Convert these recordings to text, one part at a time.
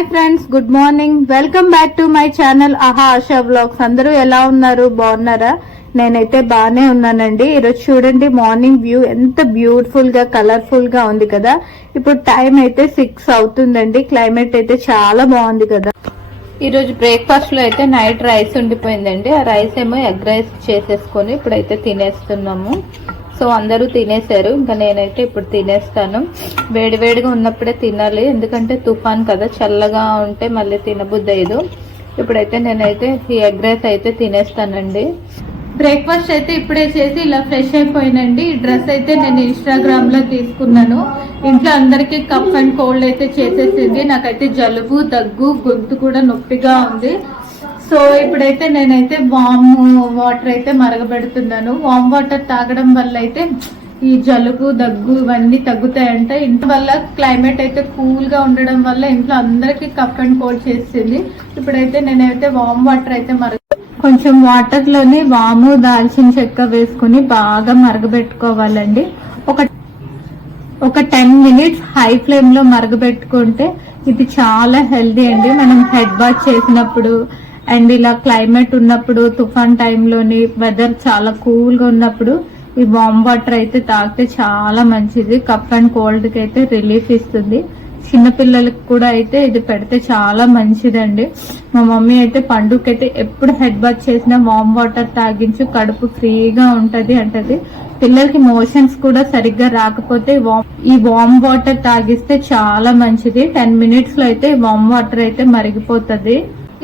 Hi friends, good morning. Welcome back to my channel ఆహా ASHA vlogs. అందరూ ఎలా ఉన్నారు? బాగున్నారా? నేనైతే బాగానే ఉన్నానండి. ఈరోజు చూడండి మార్నింగ్ వ్యూ ఎంత బ్యూటిఫుల్ గా కలర్ఫుల్ గా ఉంది కదా. ఇప్పుడు టైం అయితే 6 అవుతుందండి. క్లైమేట్ అయితే చాలా బాగుంది కదా. ఈరోజు బ్రేక్ఫాస్ట్ లో అయితే నైట్ రైస్ ఉండిపోయిందండి. ఆ రైస్ ఏమో ఎగ్ రైస్ చేసేసుకొని ఇప్పుడైతే తినేస్తున్నాము. సో అందరూ తినేశారు, ఇంకా నేనైతే ఇప్పుడు తినేస్తాను. వేడివేడిగా ఉన్నప్పుడే తినాలి, ఎందుకంటే తుఫాన్ కదా, చల్లగా ఉంటే మళ్ళీ తినబుద్ధి అయ్యదు. ఇప్పుడైతే నేనైతే ఈ ఎగ్ రైస్ అయితే తినేస్తానండి. బ్రేక్ఫాస్ట్ అయితే ఇప్పుడే చేసి ఇలా ఫ్రెష్ అయిపోయినండి. ఈ డ్రెస్ అయితే నేను ఇన్స్టాగ్రామ్ లో తీసుకున్నాను. ఇంట్లో అందరికి కఫ్ అండ్ కోల్డ్ అయితే చేసేసింది. నాకైతే జలుబు, దగ్గు, గొంతు కూడా నొప్పిగా ఉంది. సో ఇప్పుడైతే నేనైతే వామ్ వాటర్ అయితే మరగబెడుతున్నాను. వామ్ వాటర్ తాగడం వల్ల అయితే ఈ జలుబు, దగ్గు ఇవన్నీ తగ్గుతాయంట. ఇంటి వల్ల క్లైమేట్ అయితే కూల్ గా ఉండడం వల్ల ఇంట్లో అందరికి కఫ్ అండ్ కోల్డ్ చేసింది. ఇప్పుడైతే నేనైతే వామ్ వాటర్ అయితే కొంచెం వాటర్ లోని వాము, దాల్చిన చెక్క వేసుకుని బాగా మరగబెట్టుకోవాలండి. ఒక 10 మినిట్స్ హై ఫ్లేమ్ లో మరగబెట్టుకుంటే ఇది చాలా హెల్దీ అండి. మనం హెడ్ బాత్ చేసినప్పుడు అండ్ ఇలా క్లైమేట్ ఉన్నప్పుడు, తుఫాన్ టైంలోని వెదర్ చాలా కూల్ గా ఉన్నప్పుడు ఈ వామ్ వాటర్ అయితే తాగితే చాలా మంచిది. కఫ్ అండ్ కోల్డ్ కి అయితే రిలీఫ్ ఇస్తుంది. చిన్నపిల్లలకి కూడా అయితే ఇది పెడితే చాలా మంచిదండి. మా మమ్మీ అయితే పండుగకైతే ఎప్పుడు హెడ్ బాత్ చేసినా వామ్ వాటర్ తాగించి కడుపు ఫ్రీగా ఉంటది అంటది. పిల్లలకి మోషన్స్ కూడా సరిగ్గా రాకపోతే ఈ వామ్ వాటర్ తాగిస్తే చాలా మంచిది. 10 మినిట్స్ లో అయితే వామ్ వాటర్ అయితే మరిగిపోతుంది.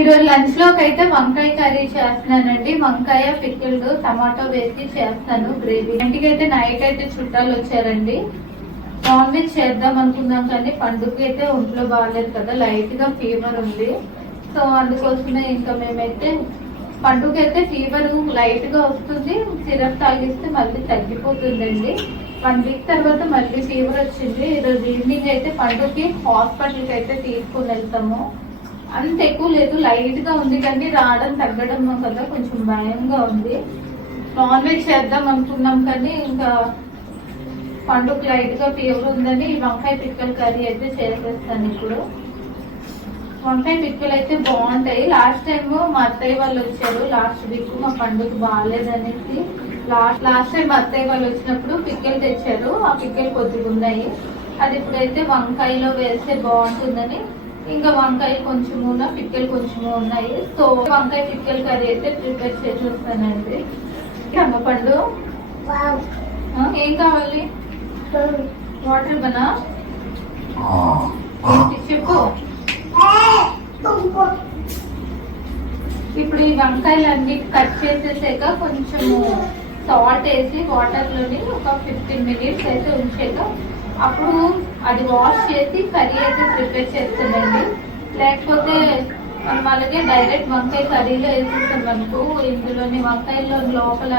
ఈ రోజు లంచ్ లోకి అయితే వంకాయ కర్రీ చేస్తున్నానండి. వంకాయ పికిల్డ్ టమాటో వేసి చేస్తాను గ్రేవీ. ఇంటికి అయితే నైట్ అయితే చుట్టాలు వచ్చారండి. నాన్ వెజ్ చేద్దాం అనుకున్నాం కానీ పండుగకి అయితే ఒంట్లో బాగాలేదు కదా, లైట్ గా ఫీవర్ ఉంది. సో అందుకోసమే ఇంకా మేమైతే పండుగ అయితే ఫీవర్ లైట్ గా వస్తుంది, సిరప్ తాగిస్తే మళ్ళీ తగ్గిపోతుందండి. 1 వీక్ తర్వాత మళ్ళీ ఫీవర్ వచ్చింది. ఈరోజు ఈవినింగ్ అయితే పండుగకి హాస్పిటల్కి అయితే తీసుకుని వెళ్తాము. అంత ఎక్కువ లేదు, లైట్ గా ఉంది కానీ రావడం తగ్గడం కదా కొంచెం భయంగా ఉంది. నాన్ వెజ్ చేద్దాం అనుకున్నాం కానీ ఇంకా పండుగ లైట్ గా ఫీవర్ ఉందని వంకాయ పిక్కల కర్రీ అయితే చేసేస్తాను. ఇప్పుడు వంకాయ పిక్కలు అయితే బాగుంటాయి. లాస్ట్ టైం మా అత్తయ్య వాళ్ళు వచ్చారు లాస్ట్ వీక్, మా పండుగ బాగాలేదనేసి లాస్ట్ టైం మా అత్తయ్య వాళ్ళు వచ్చినప్పుడు పిక్కలు తెచ్చారు. ఆ పిక్కలు కొద్దిగా ఉన్నాయి, అది ఇప్పుడైతే వంకాయలో వేస్తే బాగుంటుందని ఇంకా వంకాయలు కొంచెము పిక్కలు కొంచెము ఉన్నాయి. సో వంకాయ పిక్కల కర్రీ అయితే ప్రిపేర్ చేసి వస్తానండి. అమ్మ పండు ఏం కావాలి? వాటర్ బనా చెప్పు. ఇప్పుడు ఈ వంకాయలు అన్ని కట్ చేసేసాక కొంచెము సాల్ట్ వేసి వాటర్ లోని ఒక 15 మినిట్స్ అయితే ఉంచాక అప్పుడు అది వాష్ చేసి కర్రీ అయితే ప్రిపేర్ చేస్తానండి. లేకపోతే మనం అలాగే డైరెక్ట్ వంకాయ కర్రీలో వేసేస్తాం అనుకో, ఇందులోని వంకాయలో లోపల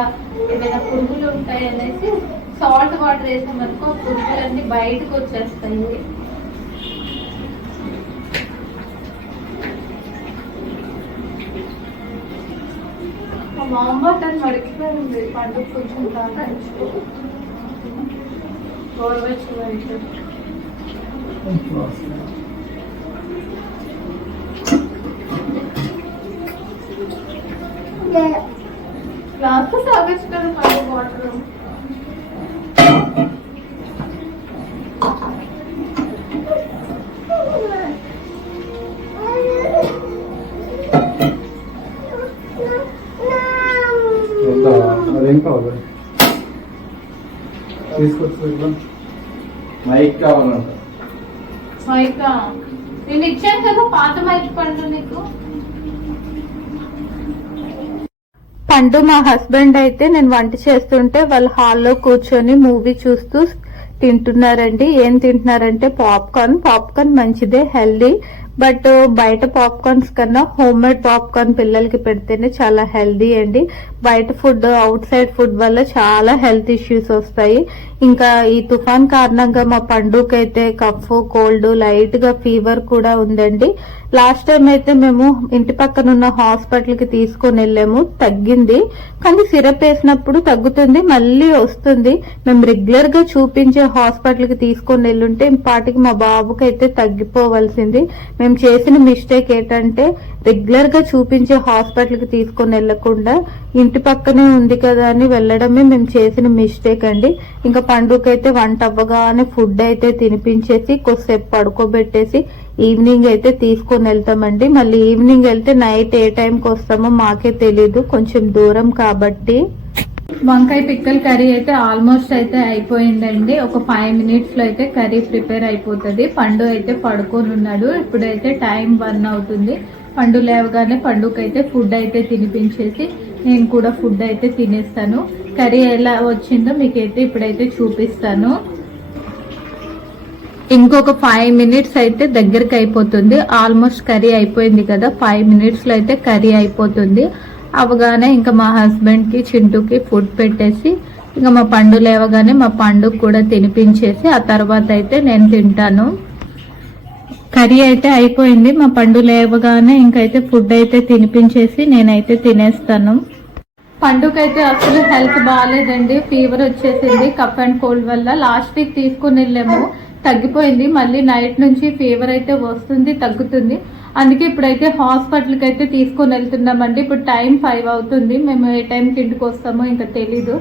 ఏమైనా పురుగులు ఉంటాయి అనేసి సాల్ట్ వాటర్ వేసామనుకో పురుగులన్నీ బయటకు వచ్చేస్తాయి. వామ్ వాటర్ మడిచిపోయింది పండుగ కొంచెం కాదు గోరువెచ్చగా. గ్లాస్ తాగచ్చు కదా పండుగ వాటర్. అదేం కావాలి తీసుకొచ్చి మైక్ కావాలంట. మైకా నేను ఇచ్చాను కదా పాత మైక్ పండు నీకు. పండు మా హస్బెండ్ అయితే నేను వంట చేస్తుంటే వాళ్ళ హాల్లో కూర్చొని మూవీ చూస్తూ తింటున్నారండి. ఏం తింటున్నారంటే పాప్కార్న్ మంచిదే, హెల్దీ. బట్ బయట పాప్కార్న్స్ కన్నా హోమ్ మేడ్ పాప్కార్న్ పిల్లలకి పెడితేనే చాలా హెల్దీ అండి. బయట ఫుడ్, అవుట్ సైడ్ ఫుడ్ వల్ల చాలా హెల్త్ ఇష్యూస్ వస్తాయి. ఇంకా ఈ తుఫాన్ కారణంగా మా పండుగకైతే కఫ్, కోల్డ్, లైట్ గా ఫీవర్ కూడా ఉందండి. లాస్ట్ టైం అయితే మేము ఇంటి పక్కన ఉన్న హాస్పిటల్ కి తీసుకొని వెళ్ళాము, తగ్గింది. కానీ సిరప్ వేసినప్పుడు తగ్గుతుంది, మళ్ళీ వస్తుంది. మేము రెగ్యులర్ గా చూపించే హాస్పిటల్ కి తీసుకొని వెళ్ళుంటే పాటికి మా బాబుకి అయితే తగ్గిపోవలసింది. మేము చేసిన మిస్టేక్ ఏంటంటే రెగ్యులర్ గా చూపించే హాస్పిటల్ కి తీసుకొని వెళ్లకుండా ఇంటి పక్కనే ఉంది కదా అని వెళ్ళడమే మేము చేసిన మిస్టేక్ అండి. ఇంకా పండుగకైతే వంట అవ్వగానే ఫుడ్ అయితే తినిపించేసి కొద్దిసేపు పడుకోబెట్టేసి ఈవినింగ్ అయితే తీసుకొని వెళ్తామండి. మళ్ళీ ఈవినింగ్ వెళ్తే నైట్ ఏ టైంకి వస్తామో మాకే తెలీదు, కొంచెం దూరం కాబట్టి. వంకాయ పిక్కల్ కర్రీ అయితే ఆల్మోస్ట్ అయితే అయిపోయిందండి. ఒక 5 minutes లో అయితే కర్రీ ప్రిపేర్ అయిపోతుంది. పండు అయితే పడుకొని ఉన్నాడు. ఇప్పుడైతే టైం 1 అవుతుంది. పండు లేవగానే పండుకైతే ఫుడ్ అయితే తినిపించేసి నేను కూడా ఫుడ్ అయితే తినేస్తాను. కర్రీ ఎలా వచ్చిందో మీకైతే ఇప్పుడైతే చూపిస్తాను. ఇంకొక 5 minutes అయితే దగ్గరికి అయిపోతుంది. ఆల్మోస్ట్ కర్రీ అయిపోయింది కదా, 5 minutes లో అయితే కర్రీ అయిపోతుంది. అవగానే ఇంకా మా హస్బెండ్ కి చింటూకి ఫుడ్ పెట్టేసి ఇంకా మా పండు లేవగానే మా పండుకు కూడా తినిపించేసి ఆ తర్వాత అయితే నేను తింటాను. కర్రీ అయితే అయిపోయింది. మా పండు లేవగానే ఇంకైతే ఫుడ్ అయితే తినిపించేసి నేనైతే తినేస్తాను. పండుకైతే అసలు హెల్త్ బాగాలేదండి, ఫీవర్ వచ్చేసింది కఫ్ అండ్ కోల్డ్ వల్ల. లాస్ట్ వీక్ తీసుకుని వెళ్ళాము, తగ్గిపోయింది. మళ్ళీ నైట్ నుంచి ఫీవర్ అయితే వస్తుంది, తగ్గుతుంది. అందుకే ఇప్పుడైతే హాస్పిటల్కి అయితే తీసుకొని వెళ్తున్నామండి. ఇప్పుడు టైం 5 అవుతుంది. మేము ఏ టైంకి ఇంటికి వస్తామో ఇంకా తెలీదు.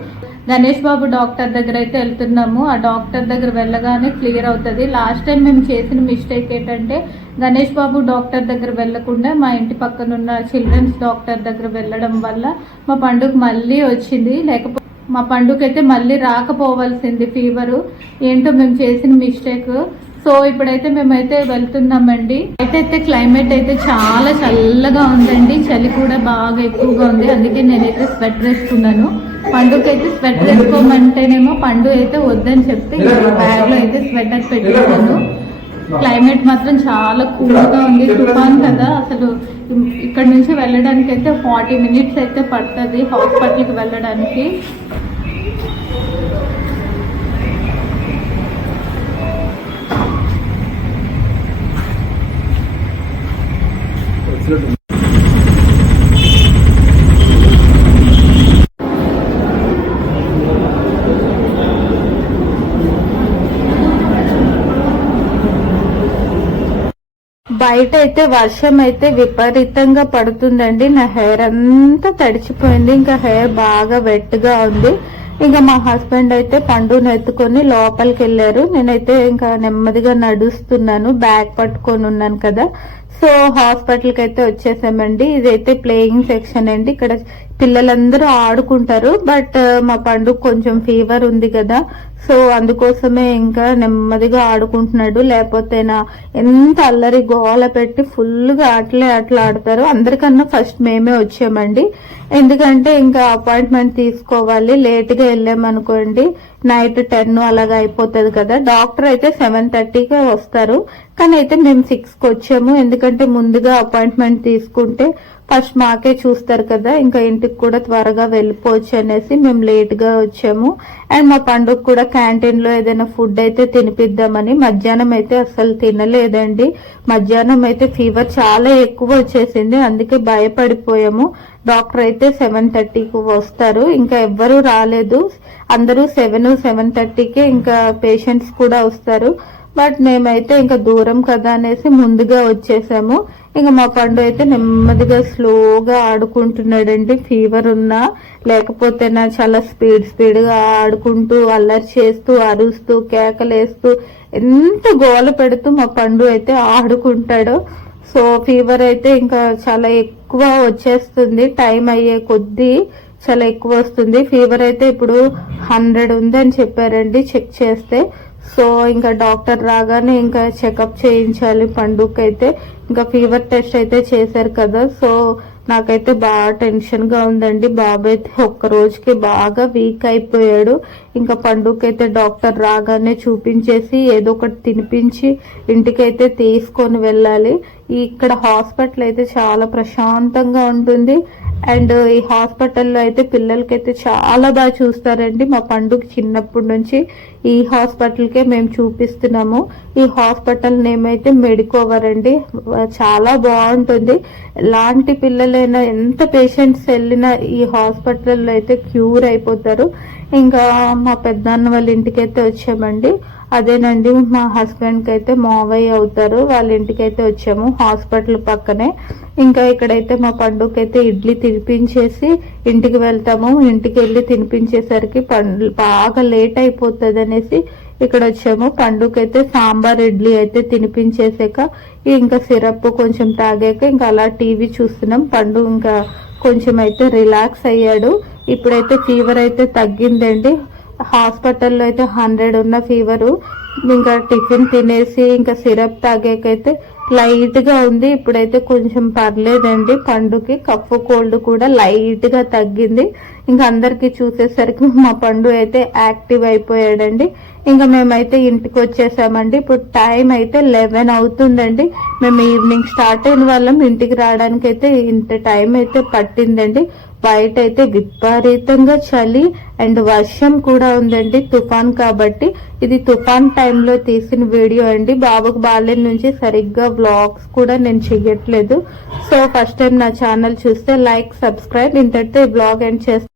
గణేష్ బాబు డాక్టర్ దగ్గర అయితే వెళ్తున్నాము. ఆ డాక్టర్ దగ్గర వెళ్ళగానే క్లియర్ అవుతుంది. లాస్ట్ టైం మేము చేసిన మిస్టేక్ ఏంటంటే గణేష్ బాబు డాక్టర్ దగ్గర వెళ్లకుండా మా ఇంటి పక్కన ఉన్న చిల్డ్రన్స్ డాక్టర్ దగ్గర వెళ్ళడం వల్ల మా పండుగ మళ్ళీ వచ్చింది. లేకపోతే మా పండుగైతే మళ్ళీ రాకపోవాల్సింది ఫీవరు. ఏంటో మేము చేసిన మిస్టేక్. సో ఇప్పుడైతే మేమైతే వెళ్తున్నామండి. అయితే క్లైమేట్ అయితే చాలా చల్లగా ఉందండి, చలి కూడా బాగా ఎక్కువగా ఉంది. అందుకే నేనైతే స్వెటర్ వేసుకున్నాను. పండుగైతే స్వెటర్ వేసుకోమంటేనేమో పండు అయితే వద్దని చెప్తే బ్యాగ్ లో అయితే స్వెటర్ పెట్టేశాను. క్లైమేట్ మాత్రం చాలా కూల్గా ఉంది, తుఫాన్ కదా. అసలు ఇక్కడ నుంచి వెళ్ళడానికి అయితే 40 minutes అయితే పడుతుంది హాస్పిటల్కి వెళ్ళడానికి. బయట అయితే వర్షం అయితే విపరీతంగా పడుతుందండి. నా హెయిర్ అంతా తడిచిపోయింది, ఇంకా హెయిర్ బాగా వెట్ గా ఉంది. ఇంకా మా హస్బెండ్ అయితే పండుని ఎత్తుకొని లోపలికి వెళ్ళారు. నేనైతే ఇంకా నెమ్మదిగా నడుస్తున్నాను, బ్యాగ్ పట్టుకొని ఉన్నాను కదా. సో హాస్పిటల్ కి అయితే వచ్చేసామండి. ఇదైతే ప్లేయింగ్ సెక్షన్ అండి. ఇక్కడ పిల్లలందరూ ఆడుకుంటారు. బట్ మా పండుగ కొంచెం ఫీవర్ ఉంది కదా, సో అందుకోసమే ఇంకా నెమ్మదిగా ఆడుకుంటున్నాడు. లేకపోతేనా ఎంత అల్లరి గోల పెట్టి ఫుల్ గా అట్లా ఆడతారు. అందరికన్నా ఫస్ట్ మేమే వచ్చామండి. ఎందుకంటే ఇంకా అపాయింట్మెంట్ తీసుకోవాలి. లేట్ గా వెళ్ళామనుకోండి నైట్ 10 అలాగా అయిపోతుంది కదా. డాక్టర్ అయితే 7:30కి వస్తారు, కానీ అయితే మేము 6కి వచ్చాము. ఎందుకంటే ముందుగా అపాయింట్మెంట్ తీసుకుంటే ఫస్ట్ మాకే చూస్తారు కదా, ఇంకా ఇంటికి కూడా త్వరగా వెళ్ళిపోవచ్చు అనేసి మేము లేట్ గా వచ్చాము. అండ్ మా పండుగ కూడా క్యాంటీన్ లో ఏదైనా ఫుడ్ అయితే తినిపిద్దామని. మధ్యాహ్నం అయితే అసలు తినలేదండి. మధ్యాహ్నం అయితే ఫీవర్ చాలా ఎక్కువ వచ్చేసింది, అందుకే భయపడిపోయాము. డాక్టర్ అయితే 7:30కి వస్తారు, ఇంకా ఎవ్వరూ రాలేదు. అందరూ 7:30కే ఇంకా పేషెంట్స్ కూడా వస్తారు. బట్ మేమైతే ఇంకా దూరం కదా అనేసి ముందుగా వచ్చేసాము. ఇంకా మా పండు అయితే నెమ్మదిగా స్లోగా ఆడుకుంటున్నాడండి, ఫీవర్ ఉన్నా లేకపోతే చాలా స్పీడ్ గా ఆడుకుంటూ అల్లరి చేస్తూ అరుస్తూ కేకలేస్తూ ఎంత గోల పెడుతూ మా పండు అయితే ఆడుకుంటాడు. సో ఫీవర్ అయితే ఇంకా చాలా ఎక్కువ వచ్చేస్తుంది, టైం అయ్యే కొద్దీ చాలా ఎక్కువ వస్తుంది. ఫీవర్ అయితే ఇప్పుడు 100 ఉందని చెప్పారండి చెక్ చేస్తే. సో ఇంకా డాక్టర్ రాగానే ఇంకా చెకప్ చేయించాలి పండుగకైతే. ఇంకా ఫీవర్ టెస్ట్ అయితే చేశారు కదా, సో నాకైతే బాగా టెన్షన్ గా ఉందండి. బాబు అయితే ఒక్క రోజుకి బాగా వీక్ అయిపోయాడు. ఇంకా పండుగకైతే డాక్టర్ రాగానే చూపించేసి ఏదో ఒకటి తినిపించి ఇంటికైతే తీసుకొని వెళ్ళాలి. ఇక్కడ హాస్పిటల్ అయితే చాలా ప్రశాంతంగా ఉంటుంది. అండ్ ఈ హాస్పిటల్లో అయితే పిల్లలకైతే చాలా బాగా చూస్తారండి. మా పండుగ చిన్నప్పటి నుంచి ఈ హాస్పిటల్కే మేము చూపిస్తున్నాము. ఈ హాస్పిటల్ నేమ్ అయితే మెడికోవర్ అండి. చాలా బాగుంటుంది. ఎలాంటి పిల్లలైనా ఎంత పేషెంట్స్ వెళ్ళినా ఈ హాస్పిటల్లో అయితే క్యూర్ అయిపోతారు. ఇంకా మా పెద్దనాన్న వాళ్ళ ఇంటికి అయితే వచ్చామండి. అదేనండి మా హస్బెండ్ కి అయితే మావయ్య అవుతారు, వాళ్ళ ఇంటికి అయితే వచ్చాము, హాస్పిటల్ పక్కనే. ఇంకా ఇక్కడైతే మా పండుగకి అయితే ఇడ్లీ తినిపించేసి ఇంటికి వెళ్తాము. ఇంటికి వెళ్ళి తినిపించేసరికి బాగా లేట్ అయిపోతుంది అనేసి ఇక్కడ వచ్చాము. పండుగకైతే సాంబార్ ఇడ్లీ అయితే తినిపించేసాక ఇంకా సిరప్ కొంచెం తాగాక ఇంకా అలా టీవీ చూస్తున్నాం. పండు ఇంకా కొంచెం అయితే రిలాక్స్ అయ్యాడు. ఇప్పుడైతే ఫీవర్ అయితే తగ్గిందండి. హాస్పిటల్లో అయితే 100 ఉన్న ఫీవరు. ఇంకా టిఫిన్ తినేసి ఇంకా సిరప్ తాగాకైతే లైట్ గా ఉంది. ఇప్పుడైతే కొంచెం పర్లేదండి. పండుకి కఫ్ కోల్డ్ కూడా లైట్ గా తగ్గింది. ఇంకా అందరికి చూసేసరికి మా పండు అయితే యాక్టివ్ అయిపోయాడండి. ఇంకా మేమైతే ఇంటికి వచ్చేసామండి. ఇప్పుడు టైం అయితే 11 అవుతుందండి. మేము ఈవినింగ్ స్టార్ట్ అయిన వాళ్ళం, ఇంటికి రావడానికి అయితే ఇంత టైం అయితే పట్టిందండి. బయట అయితే విపరీతంగా చలి అండ్ వర్షం కూడా ఉందండి, తుఫాన్ కాబట్టి. ఇది తుఫాన్ టైంలో తీసిన వీడియో అండి. బాబుకు బాల్యం నుంచి సరిగ్గా వ్లాగ్స్ కూడా నేను చెయ్యట్లేదు. సో ఫస్ట్ టైం నా ఛానల్ చూస్తే లైక్, సబ్స్క్రైబ్. ఇంతటితో ఈ వ్లాగ్ ఎండ్ చేస్తాను.